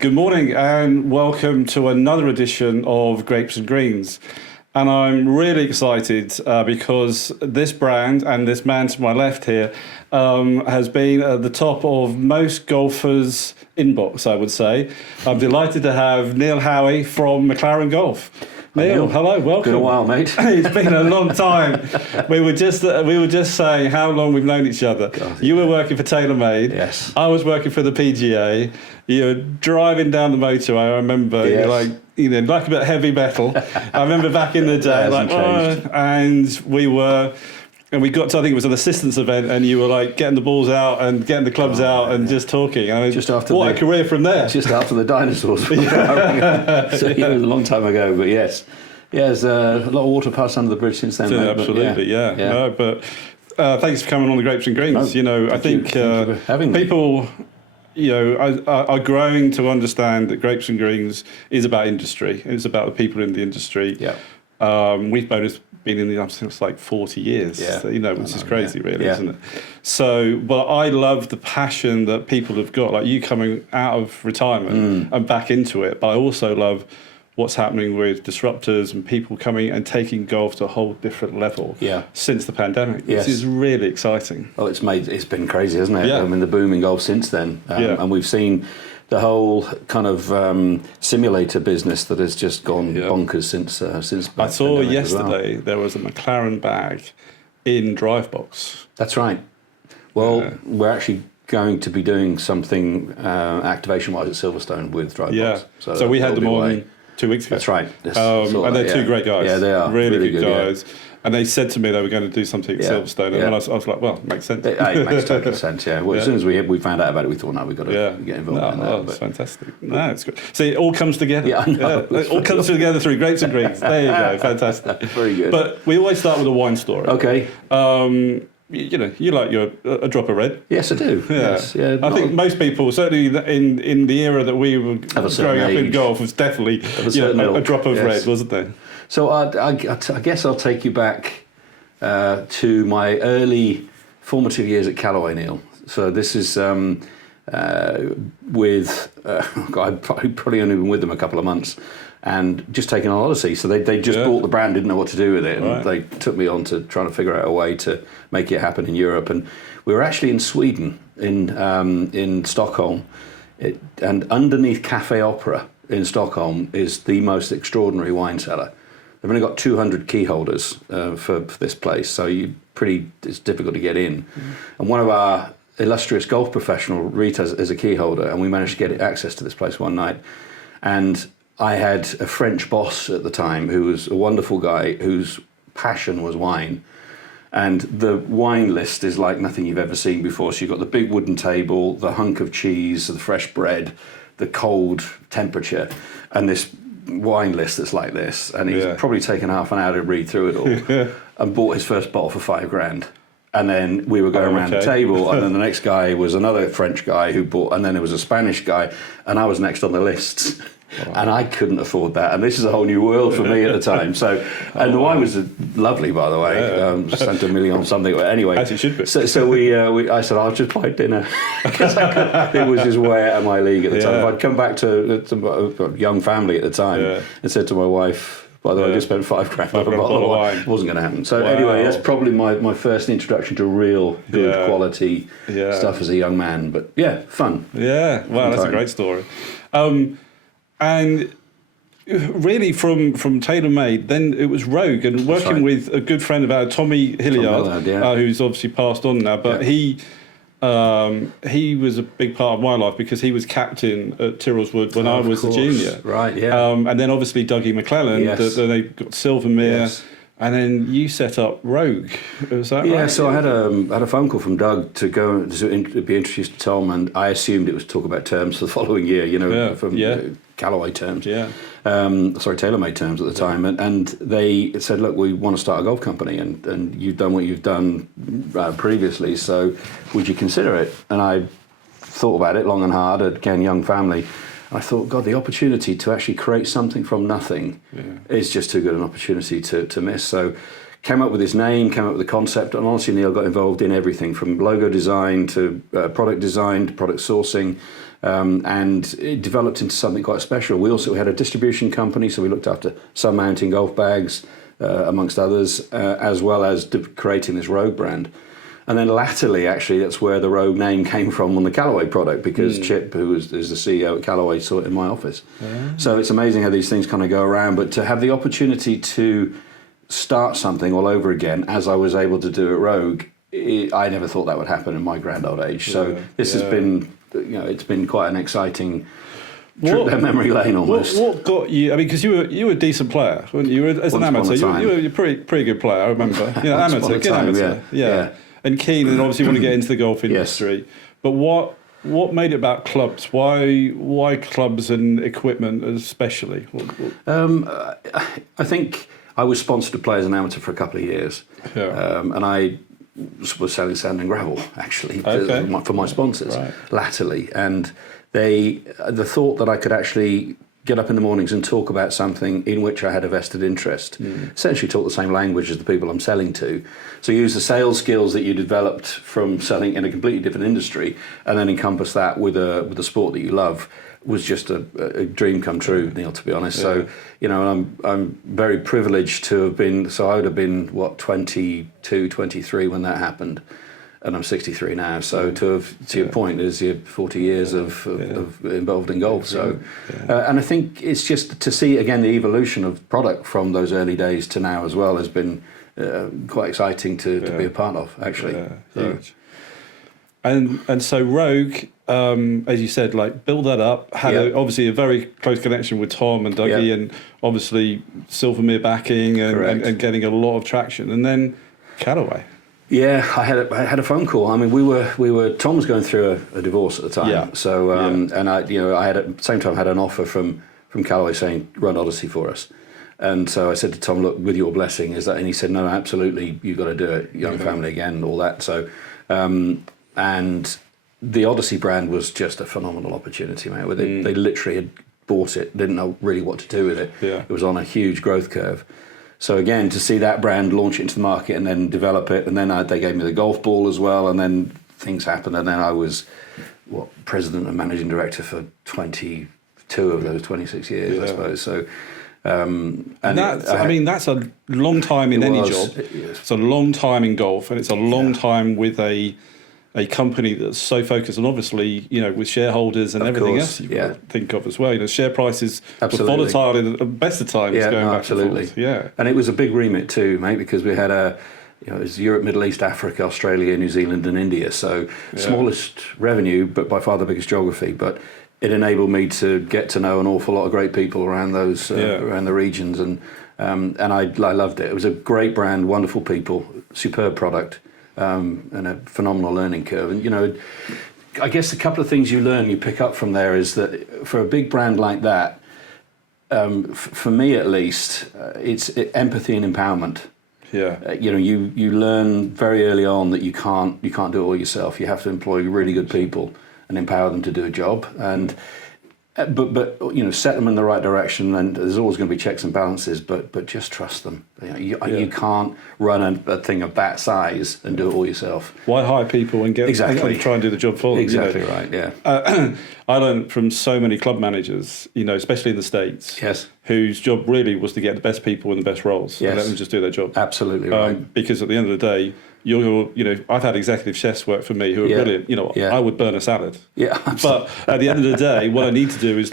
Good morning and welcome to another edition of Grapes and Greens. And I'm really excited because this brand and this man to my left here has been at the top of most golfers' inbox, I would say. I'm delighted to have Neil Howie from McLaren Golf. Neil, hello, welcome. Been a while, mate. It's been a long time. We were just saying how long we've known each other. God, you were working for TaylorMade. Yes. I was working for the PGA. You were driving down the motorway. I remember, yes. like a bit of heavy metal. I remember back in the day, and we got to, I think it was an assistance event, and you were like getting the balls out and getting the clubs out and just talking. I mean, just after a career from there. Just after the dinosaurs. So it was a long time ago, but yes. Yeah, there's a lot of water passed under the bridge since then. Yeah, mate, absolutely, yeah. No, but thanks for coming on the Grapes and Greens. I think people are growing to understand that Grapes and Greens is about industry. It's about the people in the industry. Yeah. We've both been in the industry for like 40 years, which is crazy, really, yeah. isn't it? So, but I love the passion that people have got, like you coming out of retirement and back into it. But I also love what's happening with disruptors and people coming and taking golf to a whole different level since the pandemic. Yes. This is really exciting. Well, it's been crazy, hasn't it? Yeah. I mean, the boom in golf since then. And we've seen the whole kind of simulator business that has just gone bonkers since. I saw yesterday there was a McLaren bag in Drivebox. That's right. Well, we're actually going to be doing something activation-wise at Silverstone with Drivebox. Yeah. So we had them on 2 weeks ago. That's right. And they're two great guys. Yeah, they are. Really good guys. Yeah. And they said to me they were going to do something at Silverstone. And I was like, well, it makes sense. It makes total sense, yeah. Well, as soon as we found out about it, we thought, no, we've got to get involved in that. That's fantastic. No, it's good. See, it all comes together. Yeah, I know. It all comes together through Grapes and Greens. There you go. Fantastic. Very good. But we always start with a wine story. Okay. You like a drop of red. Yes, I do. Yeah. Yes. Yeah, I think most people, certainly in the era that we were growing up in golf, was definitely a drop of red, wasn't there? So I guess I'll take you back to my early formative years at Callaway, Neil. So this is with I'd probably only been with them a couple of months, and just taken on Odyssey. So they just bought the brand, didn't know what to do with it, and they took me on to trying to figure out a way to make it happen in Europe. And we were actually in Sweden, in Stockholm, and underneath Cafe Opera in Stockholm is the most extraordinary wine cellar. They've only got 200 key holders for this place, so it's difficult to get in. And one of our illustrious golf professional, Rita, is a key holder, and we managed to get access to this place one night. And I had a French boss at the time who was a wonderful guy whose passion was wine. And the wine list is like nothing you've ever seen before. So you've got the big wooden table, the hunk of cheese, the fresh bread, the cold temperature, and this wine list that's like this. And he's probably taken half an hour to read through it all and bought his first bottle for $5,000. And then we were going around the table, and then the next guy was another French guy who bought, and then there was a Spanish guy, and I was next on the list. And I couldn't afford that, and this is a whole new world for me at the time. So, and the wine was lovely, by the way. Spent $1 million on something. Anyway, as it should be. So I said, I'll just buy dinner because it was just way out of my league at the time. If I'd come back to a young family at the time and said to my wife, by the way, I just spent $5,000 on a bottle of wine. It wasn't going to happen. So anyway, that's probably my first introduction to real good quality stuff as a young man. But fun. Yeah, wow, that's a great story. And really from TaylorMade, then it was Rogue, and working with a good friend of ours, Tommy Hilliard, who's obviously passed on now, but he was a big part of my life because he was captain at Tyrrellswood when I was a junior. Right, yeah. And then obviously Dougie McClellan, then they got Silvermere, and then you set up Rogue. Was that right? Yeah, so I had a phone call from Doug to go to be introduced to Tom, and I assumed it was to talk about terms for the following year, from Callaway terms. TaylorMade terms at the time. And they said, look, we want to start a golf company, and you've done what you've done previously, so would you consider it? And I thought about it long and hard, again, young family. I thought, God, the opportunity to actually create something from nothing is just too good an opportunity to miss. So came up with his name, came up with the concept, and honestly, Neil got involved in everything from logo design to product design to product sourcing. And it developed into something quite special. We had a distribution company, so we looked after Sun Mountain golf bags, amongst others, as well as creating this Rogue brand. And then latterly, actually, that's where the Rogue name came from on the Callaway product, because Chip, who is the CEO at Callaway, saw it in my office. So it's amazing how these things kind of go around. But to have the opportunity to start something all over again, as I was able to do at Rogue, I never thought that would happen in my grand old age. So this has been, it's been quite an exciting trip down memory lane almost. What got you? I mean, because you were a decent player, weren't you? As an amateur, you were a pretty good player. I remember. Amateur, good amateur. Yeah. And keen, and obviously want to get into the golf industry. Yes. But what made it about clubs? Why clubs and equipment especially? I think I was sponsored to play as an amateur for a couple of years, and I was selling sand and gravel actually for my sponsors latterly, and the thought that I could actually get up in the mornings and talk about something in which I had a vested interest, essentially talk the same language as the people I'm selling to. So use the sales skills that you developed from selling in a completely different industry, and then encompass that with a sport that you love, was just a dream come true, Neil, to be honest. So, I'm very privileged to have been, so I would have been, 22, 23 when that happened. And I'm 63 now, so to your point, is 40 years of involved in golf. So, and I think it's just to see again the evolution of product from those early days to now as well has been quite exciting to be a part of, actually. Huge. And so Rogue, as you said, like build that up. Had obviously a very close connection with Tom and Dougie, and obviously Silvermere backing and getting a lot of traction, and then Callaway. Yeah, I had a phone call. I mean, we were Tom was going through a divorce at the time. Yeah. So and I had at the same time had an offer from Callaway saying run Odyssey for us. And so I said to Tom, look, with your blessing, is that? And he said, no, absolutely, you've got to do it. Young family again, and all that. So and the Odyssey brand was just a phenomenal opportunity, mate. Where they literally had bought it, didn't know really what to do with it. Yeah. It was on a huge growth curve. So again, to see that brand launch it into the market and then develop it, and then they gave me the golf ball as well, and then things happened, and then I was president and managing director for 22 of those 26 years, I suppose. So, and that's that's a long time in any job. It's a long time in golf, and it's a long time with a company that's so focused, and obviously, with shareholders and everything else you've got to think of as well. Share prices were volatile in the best of times going back and forth. Yeah. And it was a big remit too, mate, because we had it was Europe, Middle East, Africa, Australia, New Zealand and India. So smallest revenue, but by far the biggest geography. But it enabled me to get to know an awful lot of great people around those, around the regions. And I loved it. It was a great brand, wonderful people, superb product. And a phenomenal learning curve. And, I guess a couple of things you pick up from there is that for a big brand like that, for me at least, it's empathy and empowerment. Yeah. You learn very early on that you can't do it all yourself. You have to employ really good people and empower them to do a job. And but set them in the right direction, and there's always going to be checks and balances, but just trust them. You can't run a thing of that size and do it all yourself. Why hire people and and try and do the job for them? Exactly right, yeah. I learned from so many club managers, especially in the States, whose job really was to get the best people in the best roles and let them just do their job. Absolutely right. Because at the end of the day, I've had executive chefs work for me who are brilliant. I would burn a salad. Yeah. But at the end of the day, what I need to do is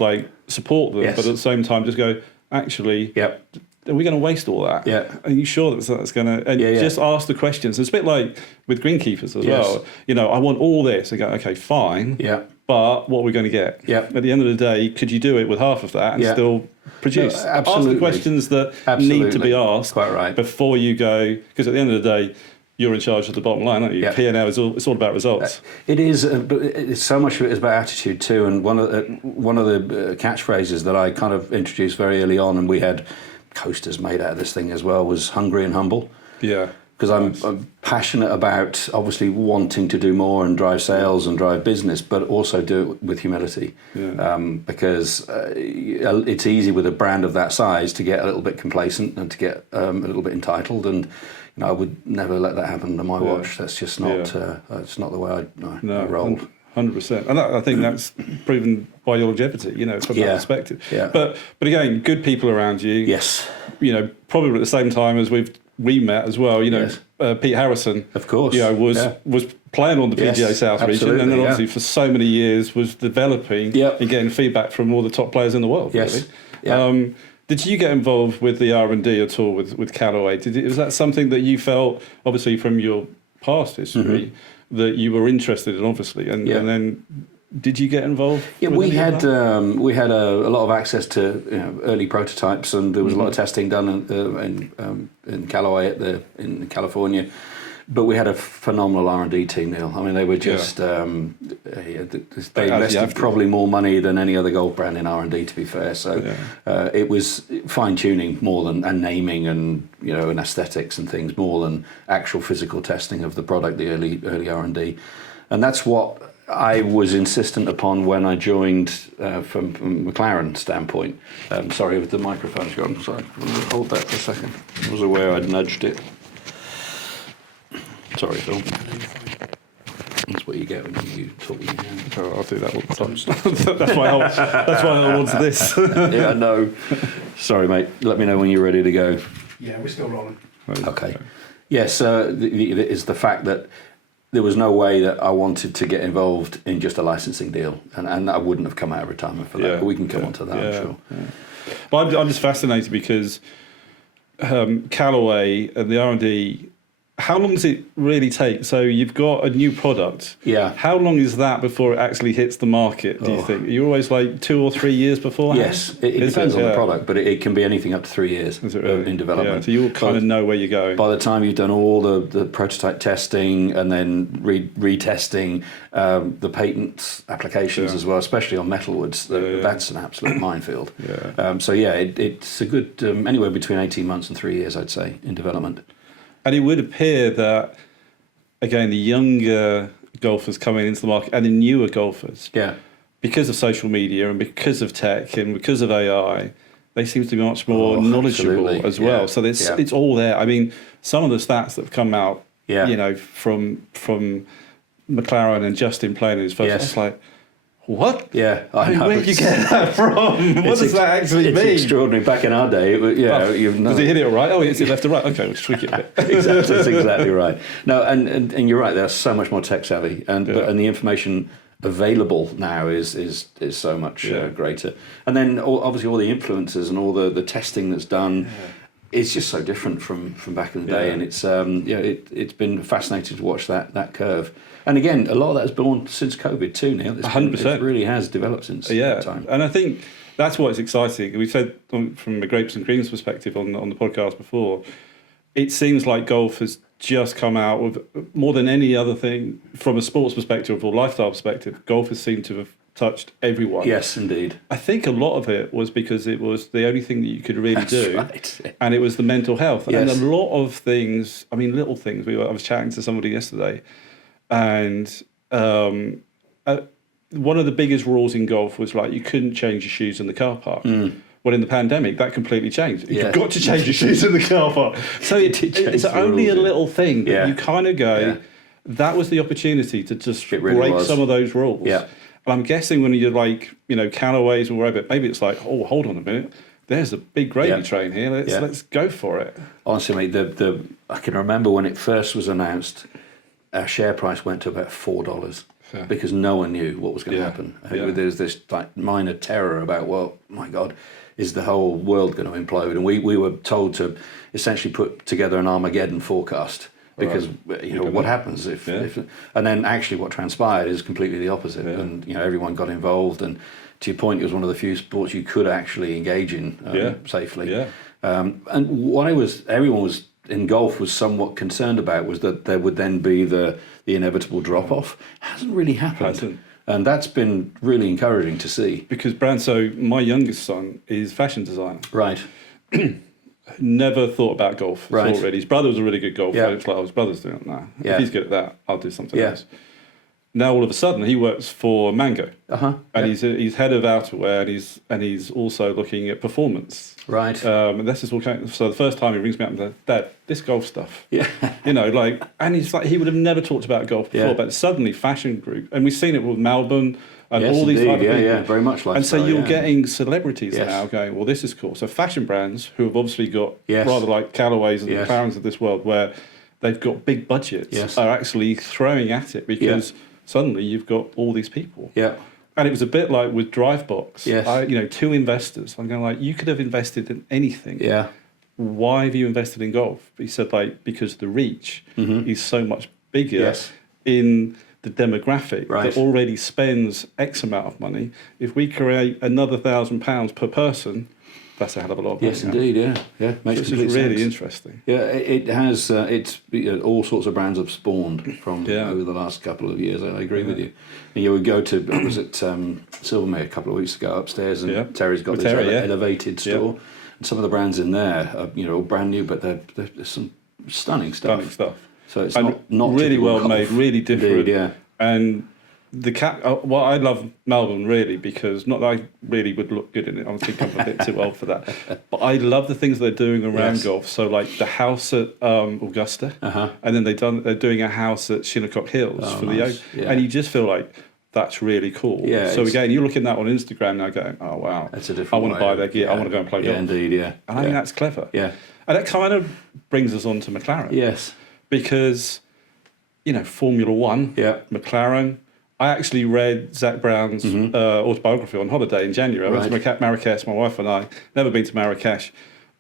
support them, but at the same time just go, actually, are we going to waste all that? Yeah. Are you sure that's going to? And just ask the questions. It's a bit like with greenkeepers as well. I want all this. I go, okay, fine. Yeah. But what are we going to get? Yeah. At the end of the day, could you do it with half of that and still produce? No, absolutely. Ask the questions that need to be asked. Quite right. Before you go, because at the end of the day, you're in charge of the bottom line, aren't you? Yeah. P&L it's all about results. It is, but so much of it is about attitude too. And one of the catchphrases that I kind of introduced very early on, and we had coasters made out of this thing as well, was hungry and humble. Yeah. Because I'm passionate about obviously wanting to do more and drive sales and drive business, but also do it with humility. Yeah. Because it's easy with a brand of that size to get a little bit complacent and to get a little bit entitled, and I would never let that happen under my watch. That's just not. It's not the way I roll. 100%. And I think that's proven by your longevity, from that perspective. Yeah. But again, good people around you. Yes. Probably at the same time as we met as well, Yes. Pete Harrison. Of course. Was playing on the PGA South region, and then obviously for so many years was developing and getting feedback from all the top players in the world. Yes. Really. Yeah. Did you get involved with the R&D at all with Callaway? Was that something that you felt, obviously from your past history, that you were interested in, obviously, and then did you get involved? Yeah, with we any of had that? we had a lot of access to early prototypes, and there was a lot of testing done in Callaway in California. But we had a phenomenal R&D team, Neil. I mean, they were just they invested probably more money than any other golf brand in R&D, to be fair. So it was fine tuning more than and naming and and aesthetics and things more than actual physical testing of the product, the early R&D, and that's what I was insistent upon when I joined from McLaren standpoint. Sorry, the microphone's gone. Sorry, hold that for a second. I was aware I'd nudged it. Sorry, Phil. That's what you get when you talk with your hands. Oh, I'll do that all the time. That's why I ordered this. Yeah, I know. Sorry, mate. Let me know when you're ready to go. Yeah, we're still rolling. Okay. Yes, it's the fact that there was no way that I wanted to get involved in just a licensing deal, and I wouldn't have come out of retirement for that. But we can come on to that, I'm sure. Yeah. But I'm just fascinated because Callaway and the R&D. How long does it really take? So you've got a new product. Yeah. How long is that before it actually hits the market, do you think? You're always like 2 or 3 years beforehand? Yes, it depends on the product, but it can be anything up to 3 years in development. Yeah, so you kind of know where you're going. By the time you've done all the prototype testing and then retesting, the patent applications as well, especially on metalwoods, that's an absolute minefield. It's a good anywhere between 18 months and 3 years, I'd say, in development. And it would appear that, again, the younger golfers coming into the market and the newer golfers, because of social media and because of tech and because of AI, they seem to be much more knowledgeable as well. Yeah. So it's all there. I mean, some of the stats that have come out, from McLaren and Justin playing in his first, it's like, what? Yeah, I know. Where did you get that from? What does that actually mean? It's extraordinary. Back in our day, does he hit it all right? Oh, he hits it left to right. Okay, we'll tweak it a bit. Exactly, that's exactly right. No, and you're right. They're so much more tech savvy, and the information available now is so much greater. And then obviously all the influencers and all the testing that's done. It's just so different from back in the day, and it's it's been fascinating to watch that curve. And again, a lot of that has been on since COVID too, Neil. 100%. It really has developed since that time. And I think that's what's exciting. We said from a Grapes&Greens perspective on the podcast before, it seems like golf has just come out with more than any other thing from a sports perspective or lifestyle perspective. Golf has seemed to have touched everyone. Yes, indeed. I think a lot of it was because it was the only thing that you could really do. Right. And it was the mental health. Yes. And a lot of things, I mean, little things. I was chatting to somebody yesterday, and one of the biggest rules in golf was like you couldn't change your shoes in the car park. Well, in the pandemic, that completely changed. You've got to change your shoes in the car park. So it's only a little thing that you kind of go, that was the opportunity to just break some of those rules. Yeah. And I'm guessing when you're like, Callaways or wherever, maybe it's like, oh, hold on a minute. There's a big gravy train here. Let's go for it. Honestly, mate, I can remember when it first was announced, our share price went to about $4 because no one knew what was going to happen. There was this like minor terror about, well, my God, is the whole world going to implode? And we were told to essentially put together an Armageddon forecast because what happens if and then actually what transpired is completely the opposite. And everyone got involved, and to your point, it was one of the few sports you could actually engage in safely. And what everyone was in golf was somewhat concerned about was that there would then be the inevitable drop-off. Hasn't really happened. And that's been really encouraging to see. Because so my youngest son is fashion designer. Right. Never thought about golf at all, really. His brother was a really good golfer. Yeah. It's like, his brother's doing it now. Yeah. If he's good at that, I'll do something else. now all of a sudden he works for Mango, and Yeah. he's head of outerwear, and he's also looking at performance. Right. And this is all kind of, so the first time he rings me up and says, "Dad, this golf stuff." Yeah. You know, like, and he's like, he would have never talked about golf before, Yeah. but suddenly Fashion Group, and we've seen it with Melbourne and Yes, all these indeed. other Yeah, people. yeah, very much like And so you're getting celebrities Yes. now going, well, this is cool. So fashion brands who have obviously got Yes. rather like Callaways and Yes. McLarens of this world, where they've got big budgets, Yes. are actually throwing at it because suddenly you've got all these people. Yeah. And it was a bit like with Drivebox. Yes. You know, two investors. I'm going like, you could have invested in anything. Yeah. Why have you invested in golf? He said, like, because the reach is so much bigger Yes. in the demographic Right. that already spends X amount of money. If we create another £1,000 per person, that's a hell of a lot of money. Yes, indeed. Yeah. Yeah. Makes So complete it's really sense. interesting. Yeah, it has. It's all sorts of brands have spawned from Yeah. over the last couple of years. I agree with you. And you would go to. I was at Silvermere a couple of weeks ago upstairs, and Terry's got With this Terry, elevated store. And some of the brands in there are all brand new, but there's some stunning stuff. Stunning stuff. So it's And not really typical well golf. made, really different. Indeed, yeah. And the well, I love Melbourne really because not that I really would look good in it. I think I'm a bit too old for that. But I love the things they're doing around Yes. golf. So like the house at Augusta, and then they're doing a house at Shinnecock Hills for nice. the Yeah. and you just feel like that's really cool. Yeah, So it's- again, you're looking at that on Instagram now, going, oh wow, That's a different. I want to way buy of- their gear. I want to go and play Yeah, golf. indeed. Yeah. And I think that's clever. Yeah. And that kind of brings us on to McLaren. Yes. Because, Formula One, Yeah. McLaren. I actually read Zach Brown's autobiography on holiday in January. I went to Marrakesh, my wife and I, never been to Marrakesh.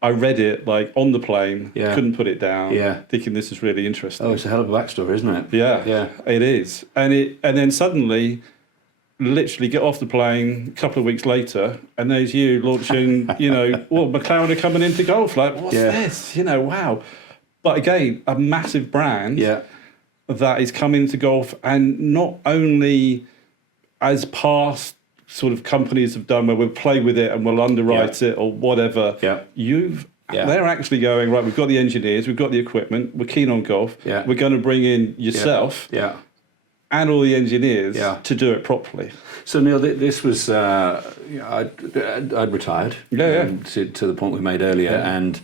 I read it like on the plane, Yeah. couldn't put it down, Yeah. thinking this is really interesting. Oh, it's a hell of a backstory, isn't it? Yeah, Yeah. it is. And then suddenly, literally get off the plane a couple of weeks later, and there's you launching, well, McLaren are coming into golf. Like, what's this? Wow. But again, a massive brand Yeah. that is coming into golf, and not only as past sort of companies have done, where we'll play with it and we'll underwrite it or whatever. Yeah. They're actually going, right, we've got the engineers, we've got the equipment, we're keen on golf, Yeah. we're going to bring in yourself Yeah. and all the engineers Yeah. to do it properly. So Neil, this was I'd retired. To the point we made earlier, and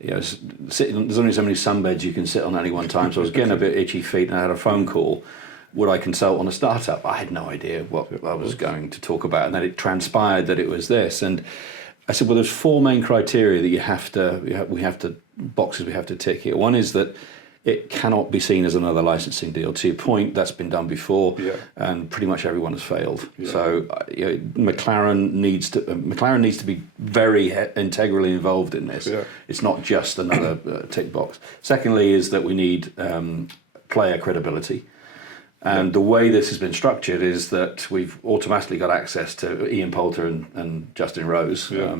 there's only so many sunbeds you can sit on at any one time. So I was getting a bit itchy feet, and I had a phone call. Would I consult on a startup? I had no idea what I was going to talk about, and then it transpired that it was this. And I said, well, there's four main criteria that we have to tick here. One is that it cannot be seen as another licensing deal. To your point, that's been done before, and pretty much everyone has failed. Yeah. So McLaren needs to be very integrally involved in this. Yeah. It's not just another tick box. Secondly, is that we need player credibility. And the way this has been structured is that we've automatically got access to Ian Poulter and Justin Rose. Yeah.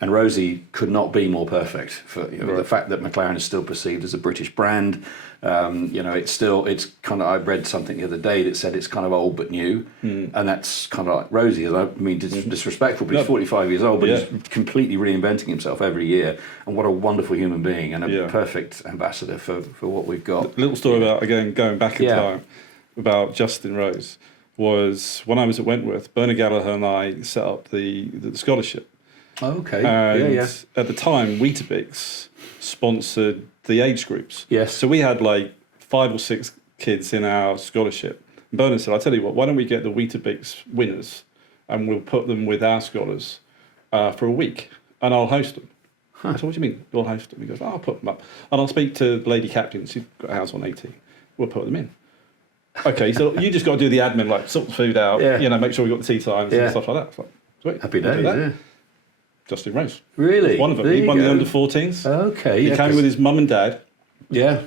And Rosie could not be more perfect for the fact that McLaren is still perceived as a British brand. It's kind of, I read something the other day that said it's kind of old but new, and that's kind of like Rosie. I mean, disrespectful, but he's 45 years old, but he's completely reinventing himself every year. And what a wonderful human being and a perfect ambassador for what we've got. A little story about, again, going back in time, about Justin Rose was when I was at Wentworth, Bernard Gallagher and I set up the scholarship. Okay. And at the time, Weetabix sponsored the age groups. Yes. So we had like 5 or 6 kids in our scholarship. And Bernard said, I'll tell you what, why don't we get the Weetabix winners and we'll put them with our scholars for a week and I'll host them. I said, what do you mean you'll host them? He goes, I'll put them up. And I'll speak to the lady captain. She's got a house on 18. We'll put them in. Okay, so you just got to do the admin, like sort the food out, make sure we got the tea times and stuff like that. It's like, sweet. Happy days, yeah. Justin Rose. Really? One of them. He won the under-14s. Okay. He came with his mum and dad. Yeah.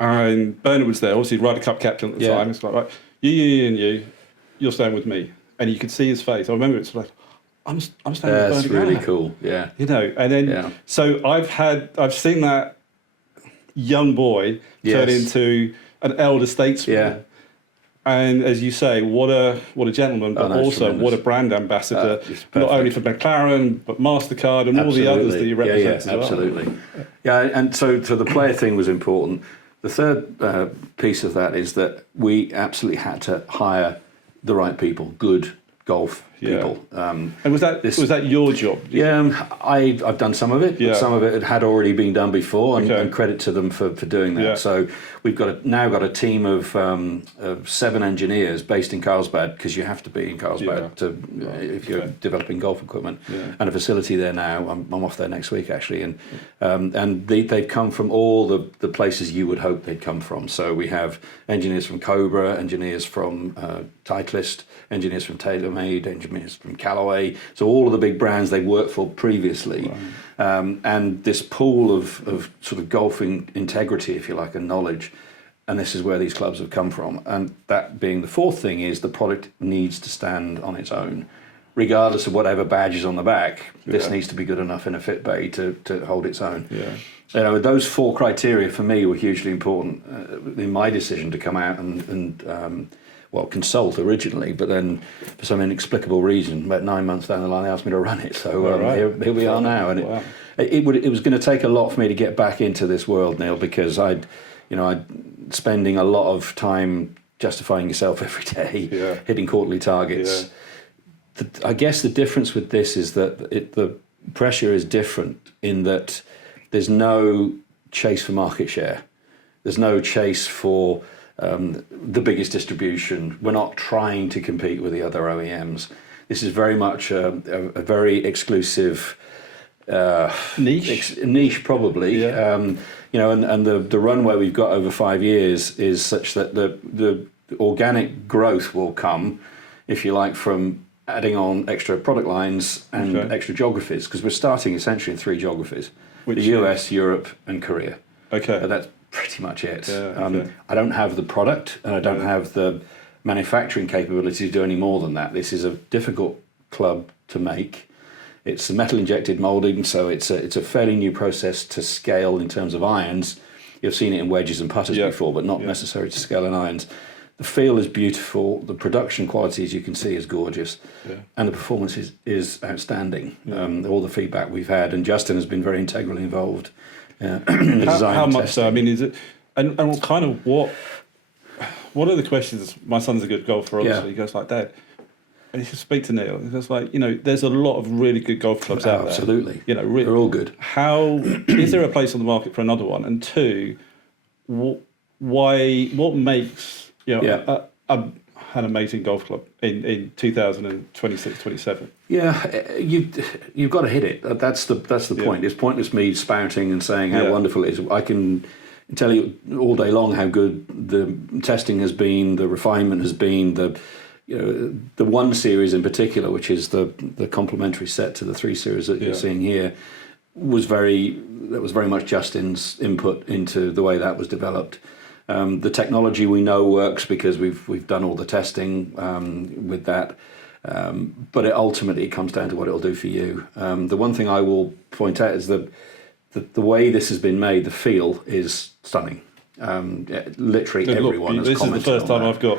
And Bernard was there, obviously Ryder Cup captain at the time. It's like, right, you're staying with me. And you could see his face. I remember it's like, I'm staying with Bernard. That's really cool, yeah. And then, so I've seen that young boy turn into an elder statesman. Yeah. And as you say, what a gentleman, but also tremendous. what a brand ambassador, not only for McLaren, but MasterCard and all the others that you represent as well. Absolutely. Yeah, and so the player thing was important. The third piece of that is that we absolutely had to hire the right people, good golf people. And was that your job? Yeah, I've done some of it, but some of it had already been done before, and credit to them for doing that. Yeah. So we've now got a team of 7 engineers based in Carlsbad, because you have to be in Carlsbad if you're developing golf equipment, and a facility there now. I'm off there next week actually, and they've come from all the places you would hope they'd come from. So we have engineers from Cobra, engineers from Titleist, engineers from TaylorMade, engineers from Callaway, so all of the big brands they worked for previously. Right. And this pool of sort of golfing integrity, if you like, and knowledge, and this is where these clubs have come from. And that being the fourth thing is the product needs to stand on its own. Regardless of whatever badge is on the back, this needs to be good enough in a fit bay to hold its own. Yeah. Those 4 criteria for me were hugely important in my decision to come out and consult originally, but then for some inexplicable reason, about 9 months down the line, they asked me to run it. So here we are now, and it was going to take a lot for me to get back into this world, Neil, because I'd spending a lot of time justifying yourself every day, hitting quarterly targets. I guess the difference with this is that the pressure is different in that there's no chase for market share. There's no chase for the biggest distribution. We're not trying to compete with the other OEMs. This is very much a very exclusive niche probably. And the runway we've got over 5 years is such that the organic growth will come, if you like, from adding on extra product lines and extra geographies, because we're starting essentially in 3 geographies: the US, Europe, and Korea. Okay, that's pretty much it. I don't have the product, and I don't have the manufacturing capability to do any more than that. This is a difficult club to make. It's a metal injected molding, so it's a fairly new process to scale in terms of irons. You've seen it in wedges and putters before, but not necessary to scale in irons. The feel is beautiful. The production quality, as you can see, is gorgeous, and the performance is outstanding. All the feedback we've had, and Justin has been very integrally involved in the design. How much so? I mean, is it, and kind of what are the questions? My son's a good golfer, obviously. He goes like, Dad, and he says, speak to Neil. He goes like, there's a lot of really good golf clubs out there. Absolutely, they're all good. How is there a place on the market for another one? And 2, what makes an amazing golf club in 2026, 27. Yeah, you've got to hit it. That's the point. It's pointless me spouting and saying how wonderful it is. I can tell you all day long how good the testing has been, the refinement has been, the 1 series in particular, which is the complementary set to the 3 series that you're seeing here, was very much Justin's input into the way that was developed. The technology we know works because we've done all the testing with that, but ultimately it comes down to what it'll do for you. The one thing I will point out is that the way this has been made, the feel is stunning. Literally everyone has commented on that. This is the first time I've got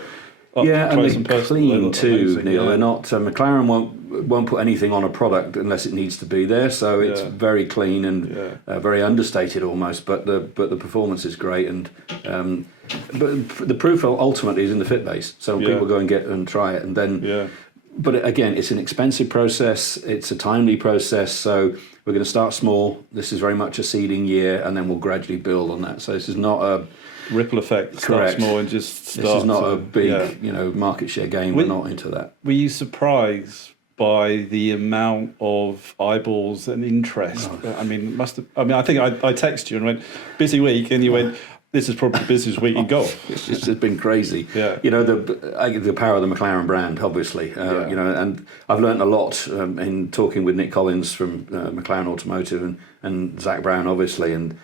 and they're clean too, Neil. They're not. McLaren won't put anything on a product unless it needs to be there. So it's very clean and very understated almost. But the performance is great, and but the proof ultimately is in the fit base. So people go and get and try it, and then. But again, it's an expensive process. It's a timely process. So we're going to start small. This is very much a seeding year, and then we'll gradually build on that. So this is not a ripple effect. Start small and just start. This is not a big, market share game. We're not into that. Were you surprised by the amount of eyeballs and interest? I mean, I think I texted you and went, busy week, and you went, this is probably the busiest week in golf. It's been crazy. Yeah. The power of the McLaren brand, obviously. And I've learned a lot in talking with Nick Collins from McLaren Automotive and Zach Brown, obviously, and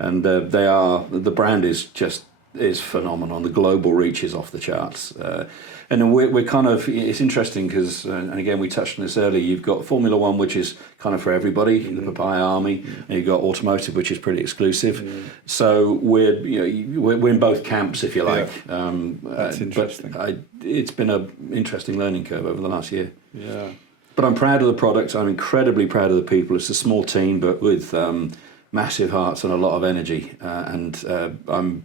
the brand is phenomenal. The global reach is off the charts. And we're kind of, it's interesting because, and again, we touched on this earlier, you've got Formula One, which is kind of for everybody, the Papaya Army, and you've got Automotive, which is pretty exclusive. So we're in both camps, if you like. That's interesting. But it's been an interesting learning curve over the last year. Yeah. But I'm proud of the product. I'm incredibly proud of the people. It's a small team, but with massive hearts and a lot of energy. And I'm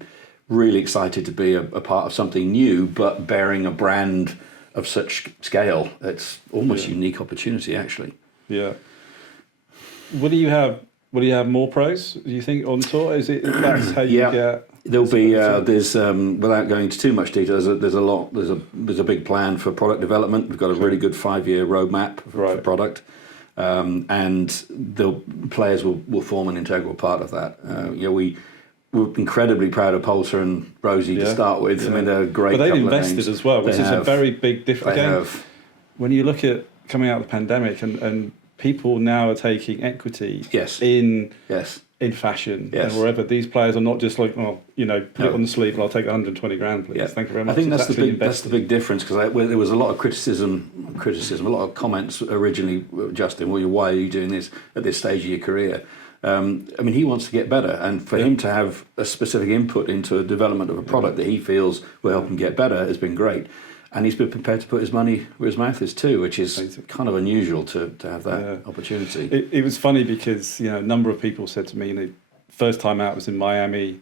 really excited to be a part of something new, but bearing a brand of such scale. It's almost a unique opportunity, actually. Yeah. Will you have more pros, do you think, on tour? Is it that's how you get? There'll be there's without going into too much detail. There's a big plan for product development. We've got a really good 5-year roadmap for product, and the players will form an integral part of that. We're incredibly proud of Polser and Rosie to start with. I mean, they're great. But they've couple invested of as well, which is a very big difference. Again, when you look at coming out of the pandemic and people now are taking equity in fashion and wherever. These players are not just like, put it on the sleeve and I'll take 120 grand, please. Thank you very much. I think that's the big difference, because there was a lot of criticism, a lot of comments originally, Justin, why are you doing this at this stage of your career? He wants to get better, and for him to have a specific input into a development of a product that he feels will help him get better has been great. And he's been prepared to put his money where his mouth is too, which is kind of unusual to have that opportunity. It was funny because a number of people said to me, first time out was in Miami.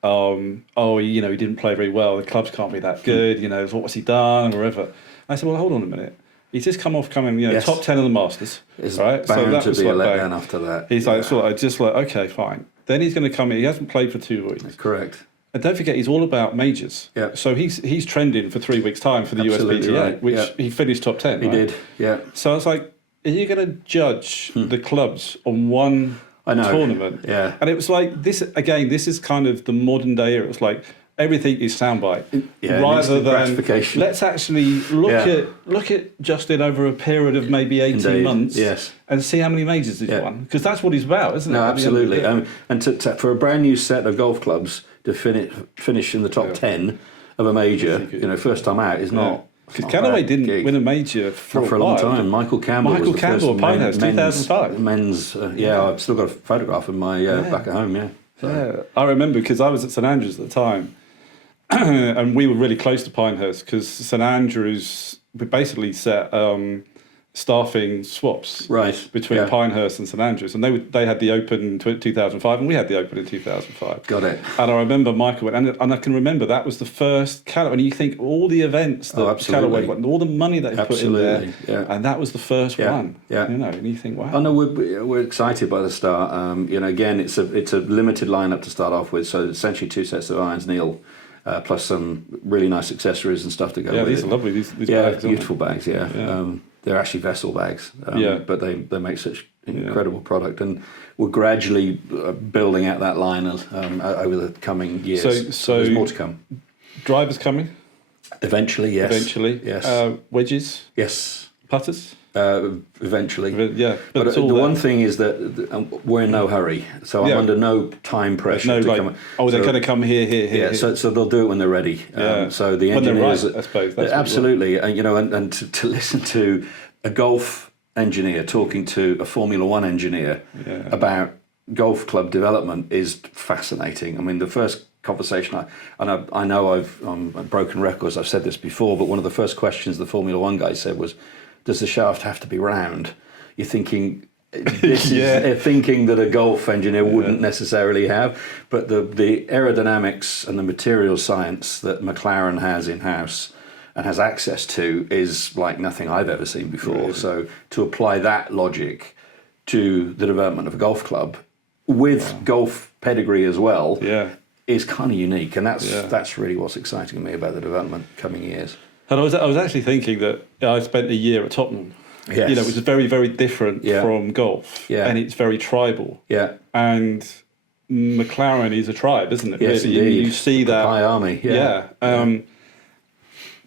He didn't play very well. The clubs can't be that good. What's he done or whatever. I said, well, hold on a minute. He's just coming top 10 of the Masters. It's right? bound to be a letdown after that. He's okay, fine. Then he's going to come in. He hasn't played for 2 weeks. That's correct. And don't forget, he's all about majors. Yeah. So he's trending for 3 weeks' time for the USPGA, which he finished top 10. He did, yeah. So I was like, are you going to judge the clubs on one tournament? Yeah. And it was like, this is kind of the modern day era. It's like, everything is soundbite. Rather than, let's actually look at Justin over a period of maybe 18 months and see how many majors he's won. Because that's what he's about, isn't it? No, absolutely. And for a brand new set of golf clubs to finish in the top 10 of a major, first time out is not. Because Callaway didn't win a major for a long time. Michael Campbell was the first Pinehurst, 2005. Men's, I've still got a photograph in my back at home, So. I remember because I was at St Andrews at the time, and we were really close to Pinehurst because St Andrews, we basically set staffing swaps between Pinehurst and St Andrews, and they had the Open in 2005 and we had the Open in 2005. Got it. And I remember Michael went, and I can remember that was the first Callaway, and you think all the events that Callaway won, all the money they put in there, and that was the first one. Yeah. And you think, wow. I know we're excited by the start. Again, it's a limited lineup to start off with, so essentially 2 sets of irons, Neil. Plus some really nice accessories and stuff to go with. Yeah, these are lovely. These bags, beautiful bags. They're actually vessel bags. But they make such incredible product, and we're gradually building out that line over the coming years. So there's more to come. Drivers coming. Eventually, yes. Wedges. Yes. Putters. Eventually, but the one thing is that we're in no hurry, so I'm under no time pressure to come. They're going to come here. Yeah, so they'll do it when they're ready. So the engineers, right, I suppose, absolutely, and to listen to a golf engineer talking to a Formula One engineer about golf club development is fascinating. I mean, the first conversation, I know I've broken records. I've said this before, but one of the first questions the Formula One guy said was, does the shaft have to be round? You're thinking, thinking that a golf engineer wouldn't necessarily have, but the aerodynamics and the material science that McLaren has in-house and has access to is like nothing I've ever seen before. Really? So to apply that logic to the development of a golf club with golf pedigree as well is kind of unique, and that's really what's exciting me about the development coming years. And I was actually thinking that I spent a year at Tottenham, which is very, very different from golf, and it's very tribal. Yeah, and McLaren is a tribe, isn't it? Yes, really? indeed. You see that high army.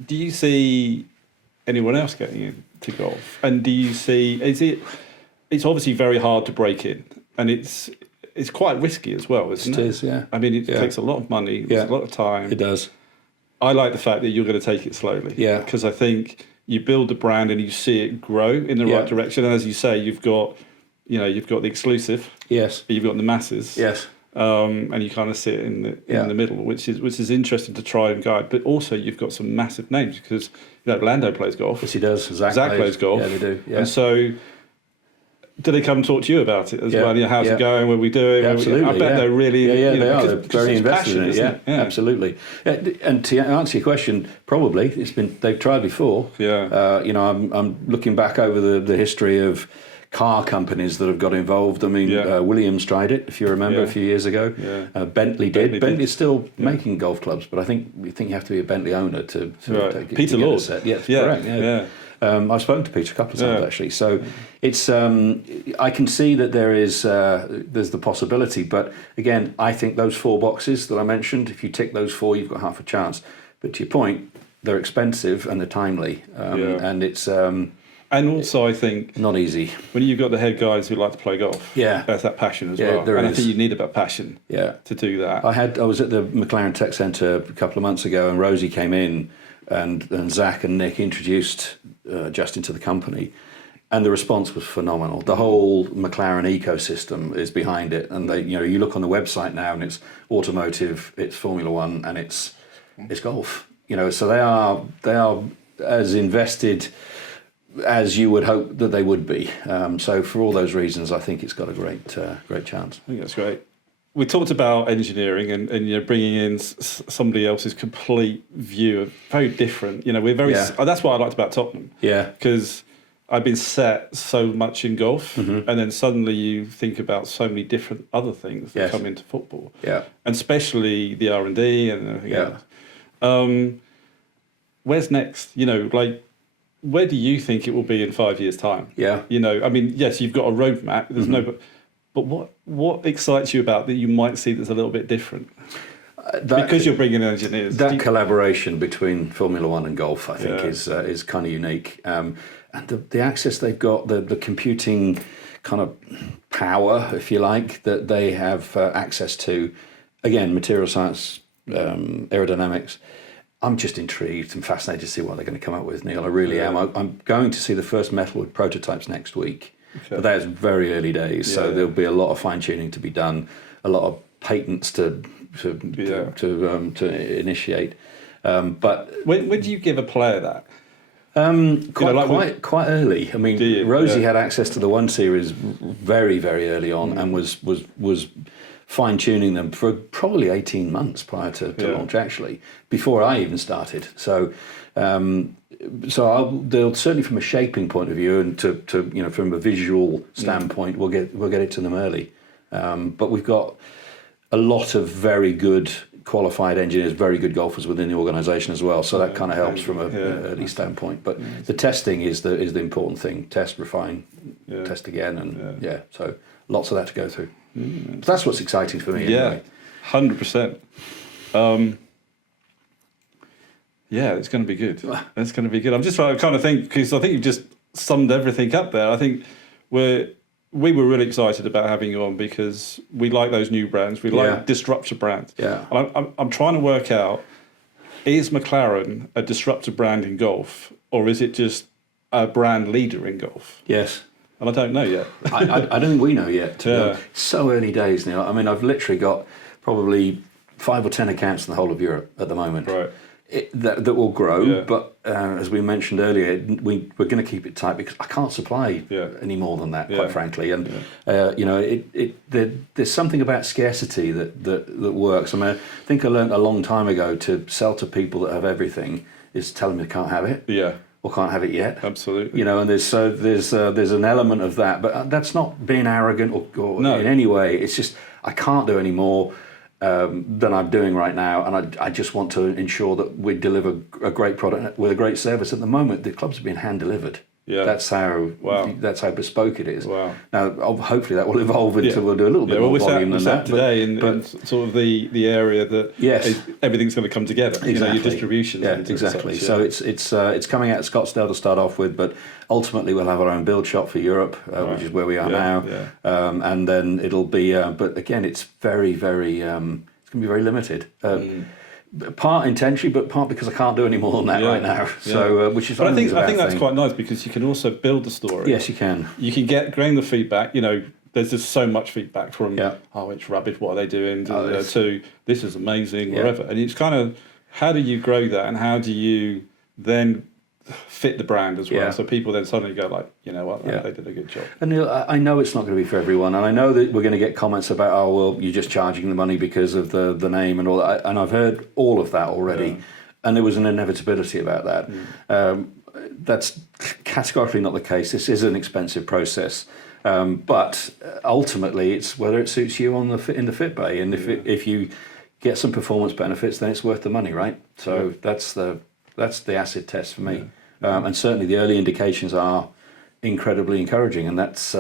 Do you see anyone else getting into golf? And do you see it's obviously very hard to break in, and it's quite risky as well, isn't it? It is, yeah. I mean, it takes a lot of money, it's a lot of time. It does. I like the fact that you're going to take it slowly. Yeah. Because I think you build the brand and you see it grow in the right direction. And as you say, you've got the exclusive. Yes. You've got the masses. Yes. And you kind of sit in the middle, which is interesting to try and guide. But also you've got some massive names because Lando plays golf. Yes, he does. Zach plays golf. Yeah, they do. Yeah. And so do they come talk to you about it as Yeah, well? How's yeah. it going? What are we doing? Yeah, absolutely. I bet they're really, they are. because- They're because very it's invested passion, in it. isn't Yeah, absolutely. And to answer your question, probably they've tried before. Yeah. I'm looking back over the history of car companies that have got involved. I mean, Williams tried it, if you remember, a few years ago. Yeah. Bentley did. Bentley's still making golf clubs, but I think you have to be a Bentley owner to Peter Lord. set. Yes, correct. Yeah. I've spoken to Peter a couple of times actually, so it's. I can see that there's the possibility, but again, I think those 4 boxes that I mentioned, if you tick those 4, you've got half a chance. But to your point, they're expensive and they're timely, and it's. And also, I think not easy when you've got the head guys who like to play golf. Yeah, there's that passion as well. There and is. I think you need a bit of passion. To do that. I was at the McLaren Tech Centre a couple of months ago, and Rosie came in, and Zach and Nick introduced Justin to the company, and the response was phenomenal. The whole McLaren ecosystem is behind it, and they, you look on the website now, and it's automotive, it's Formula One, and it's golf. So they are as invested as you would hope that they would be. So for all those reasons, I think it's got a great chance. I think that's great. We talked about engineering and bringing in somebody else's complete view of very different. We're very. That's what I liked about Tottenham. Yeah. Because I've been set so much in golf, and then suddenly you think about so many different other things that come into football. Yeah. And especially the R&D and everything else. Where's next? Where do you think it will be in 5 years' time? Yeah. I mean, yes, you've got a roadmap. There's but what excites you about that you might see that's a little bit different? Because you're bringing in engineers. That collaboration between Formula One and golf, I think, is kind of unique. And the access they've got, the computing kind of power, if you like, that they have access to, again, material science, aerodynamics. I'm just intrigued and fascinated to see what they're going to come up with, Neil. I really am. I'm going to see the first metalwood prototypes next week. Okay. But that is very early days, so there'll be a lot of fine-tuning to be done, a lot of patents to initiate. But when do you give a player that? Quite early. I mean, Rosie had access to the 1 Series very, very early on, and was fine-tuning them for probably 18 months prior to launch, actually, before I even started. So they'll certainly, from a shaping point of view, and to from a visual standpoint, we'll get it to them early. But we've got a lot of very good qualified engineers, very good golfers within the organisation as well. So that kind of helps from an early standpoint. But the testing is the important thing. Test, refine, test again, and so lots of that to go through. So that's what's exciting for me. Anyway. 100%. It's going to be good. It's going to be good. I'm just trying to kind of think, because I think you've just summed everything up there. I think we were really excited about having you on because we like those new brands. We like disruptor brands. Yeah. And I'm trying to work out, is McLaren a disruptor brand in golf, or is it just a brand leader in golf? Yes. And I don't know yet. I don't think we know yet. It's so early days now. I mean, I've literally got probably 5 or 10 accounts in the whole of Europe at the moment. Right. That will grow, but as we mentioned earlier, we're going to keep it tight because I can't supply any more than that, quite frankly. And there's something about scarcity that works. I mean, I think I learned a long time ago to sell to people that have everything is tell them they can't have it. Yeah. Or can't have it yet. Absolutely. And there's an element of that, but that's not being arrogant or in any way. It's just I can't do any more than I'm doing right now, and I just want to ensure that we deliver a great product with a great service. At the moment, the clubs are being hand delivered. Yeah, that's how bespoke it is. Wow. Now, hopefully, that will evolve into we'll do a little bit more volume than that. Today, in sort of the area that everything's going to come together. Exactly. Your distribution. Yeah, exactly. So it's coming out of Scottsdale to start off with, but ultimately we'll have our own build shop for Europe, which is where we are now, and then it'll be. But again, it's very, very. It's going to be very limited. Part intentionally, but part because I can't do any more than that right now. So, which is. But I think that's quite nice because you can also build the story. Yes, you can. You can gain the feedback. There's just so much feedback from it's rubbish. What are they doing? To this is amazing. Wherever, and it's kind of how do you grow that, and how do you then fit the brand as well. Yeah. So people then suddenly go like, you know what, Yeah. they did a good job. And I know it's not going to be for everyone, and I know that we're going to get comments about, oh, well, you're just charging the money because of the name and all that. And I've heard all of that already, Yeah. and there was an inevitability about that. That's categorically not the case. This is an expensive process, but ultimately, it's whether it suits you in the fit bay, and if you get some performance benefits, then it's worth the money, right? So that's the acid test for me. And certainly the early indications are incredibly encouraging, and that's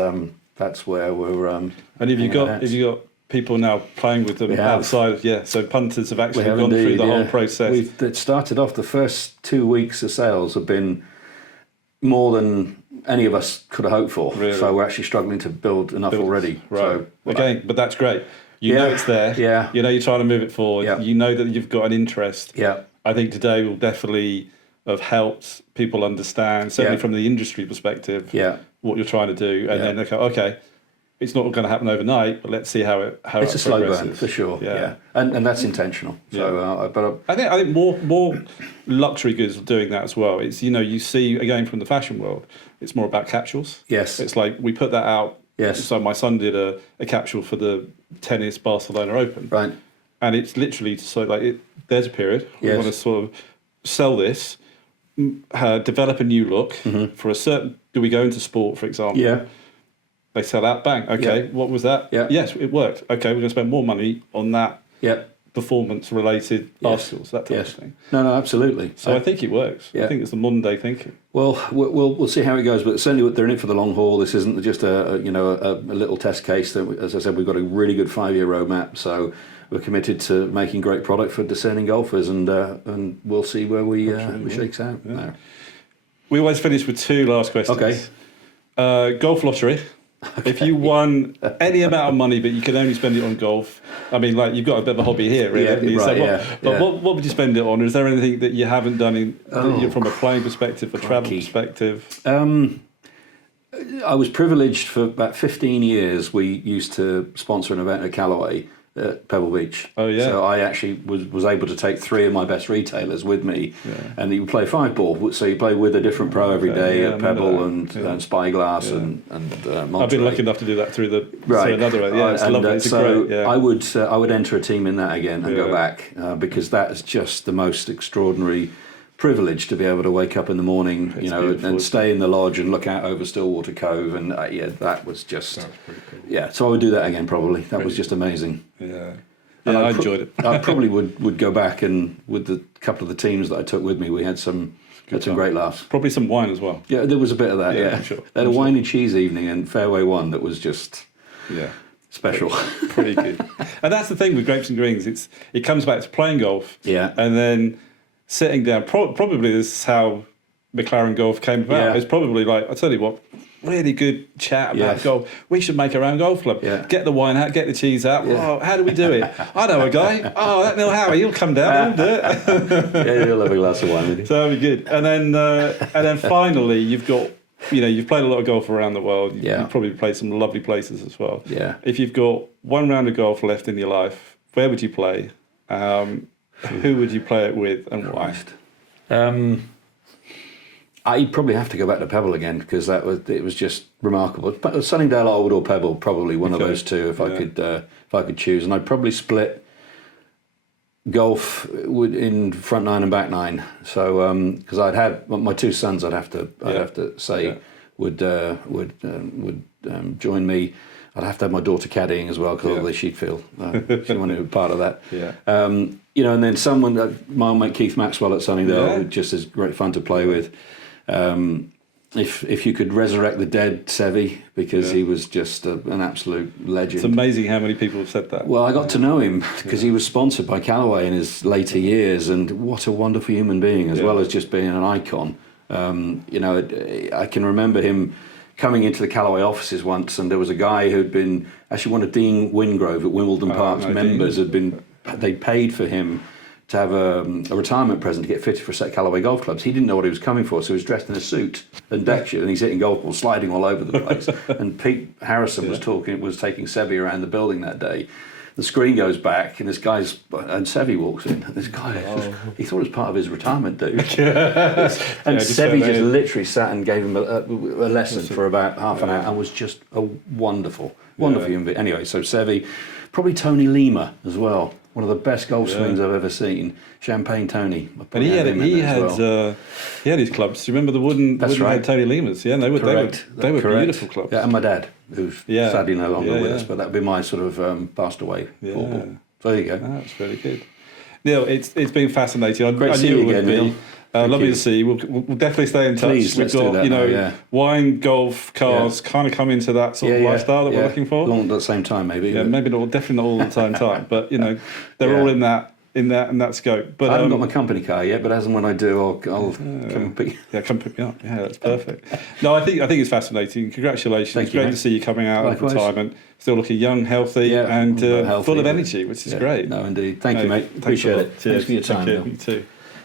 where we're. And have you got people now playing with them outside? So punters have actually gone through the whole process. It started off, the first 2 weeks of sales have been more than any of us could have hoped for. Really? So we're actually struggling to build enough already. Right. So, but that's great. You know it's there. Yeah. You know you're trying to move it forward. Yeah. You know that you've got an interest. Yeah. I think today will definitely have helped people understand, certainly from the industry perspective, what you're trying to do, and then they go, okay, it's not going to happen overnight, but let's see how it it's a slow burn for sure. Yeah. And that's intentional. So, but I think more luxury goods are doing that as well. It's you see again from the fashion world, it's more about capsules. Yes. It's like we put that out. Yes. So my son did a capsule for the tennis Barcelona Open. Right. And it's literally there's a period. We want to sort of sell this, develop a new look for a certain. Do we go into sport, for example? Yeah. They sell that, bang. Okay, what was that? Yeah. Yes, it worked. Okay, we're going to spend more money on that. Yeah. Performance-related articles, that type of thing. No, absolutely. So I think it works. I think it's the modern day thinking. Well, we'll see how it goes, but certainly they're in it for the long haul. This isn't just a little test case. That, as I said, we've got a really good 5-year roadmap. So we're committed to making great product for discerning golfers, and we'll see where we shakes out. Yeah. Now. We always finish with 2 last questions. Okay. Golf lottery. Okay. If you won any amount of money, but you could only spend it on golf, I mean, like you've got a bit of a hobby here, really. What would you spend it on? Is there anything that you haven't done from a playing perspective, a travel perspective? I was privileged for about 15 years. We used to sponsor an event at Callaway at Pebble Beach. Oh yeah. So I actually was able to take 3 of my best retailers with me, and you play 5 ball. So you play with a different pro every day at Pebble and Spyglass and Monterey. I've been lucky enough to do that through another. It's lovely. It's so great. Yeah. I would enter a team in that again and go back because that is just the most extraordinary privilege to be able to wake up in the morning, and stay in the lodge and look out over Stillwater Cove, and that was just pretty cool. So I would do that again probably. That was just amazing. And I enjoyed it. I probably would go back, and with the couple of the teams that I took with me, we had some great laughs. Probably some wine as well. Yeah, there was a bit of that. Yeah, sure. They had a wine and cheese evening in Fairway 1 that was just special. Pretty good. And that's the thing with Grapes and Greens. It comes back to playing golf. Yeah. And then sitting down. Probably this is how McLaren Golf came about. Yeah. It's probably like, I tell you what, really good chat about golf. We should make our own golf club. Yeah. Get the wine out, get the cheese out. Oh, how do we do it? I know a guy. Oh, that little Howie, he'll come down. He'll do it. He'll have a glass of wine with you. So that'd be good. And then finally, you've got, you've played a lot of golf around the world. You've probably played some lovely places as well. Yeah. If you've got 1 round of golf left in your life, where would you play? Who would you play it with, and why? I'd probably have to go back to Pebble again because it was just remarkable. Sunningdale, Arwood, or Pebble, probably one of those two if I could choose, and I'd probably split golf in front 9 and back 9. So because I'd have my 2 sons, I'd have to say would join me. I'd have to have my daughter caddying as well because otherwise she'd feel she wanted to be part of that. And then someone, my old mate Keith Maxwell at Sunningdale, who just is great fun to play with. If you could resurrect the dead Seve, because he was just an absolute legend. It's amazing how many people have said that. Well, I got to know him because he was sponsored by Callaway in his later years, and what a wonderful human being, as well as just being an icon. I can remember him coming into the Callaway offices once, and there was a guy who'd been actually one of Dean Wingrove at Wimbledon Park's members they paid for him to have a retirement present to get fitted for a set of Callaway golf clubs. He didn't know what he was coming for, so he was dressed in a suit and deck shirt, and he's hitting golf balls, sliding all over the place. And Pete Harrison was taking Seve around the building that day. the screen goes back, and and Sevi walks in. And this guy, he thought it was part of his retirement do. And Sevi just literally sat and gave him a lesson for about half an hour, and was just a wonderful human being. Anyway, so Sevi, probably Tony Lima as well. One of the best golf swings I've ever seen. Champagne Tony. And he had his clubs. Do you remember the wooden Tony Limas? Yeah, they were beautiful clubs. Yeah, and my dad, who's sadly no longer with us, but that'd be my sort of passed away bauble. So there you go. That's really good. Neil, it's been fascinating. Great I to see knew you it would again, be. Neil. Lovely to see you. We'll definitely stay in touch. Please, We've let's do got, that wine, golf, cars, kind of come into that sort of lifestyle that we're looking for. Along at the same time, maybe. Yeah, maybe not, definitely not all at the same time, but they're all in that scope. But I haven't got my company car yet, but as and when I do, I'll come and pick. Yeah, come pick me up. Yeah, that's perfect. No, I think it's fascinating. Congratulations! Thank you, Great to see you coming out of retirement, still looking young, healthy, and full of energy, which is great. No, indeed. Thank you, mate. Appreciate it. Thanks for your time. You too.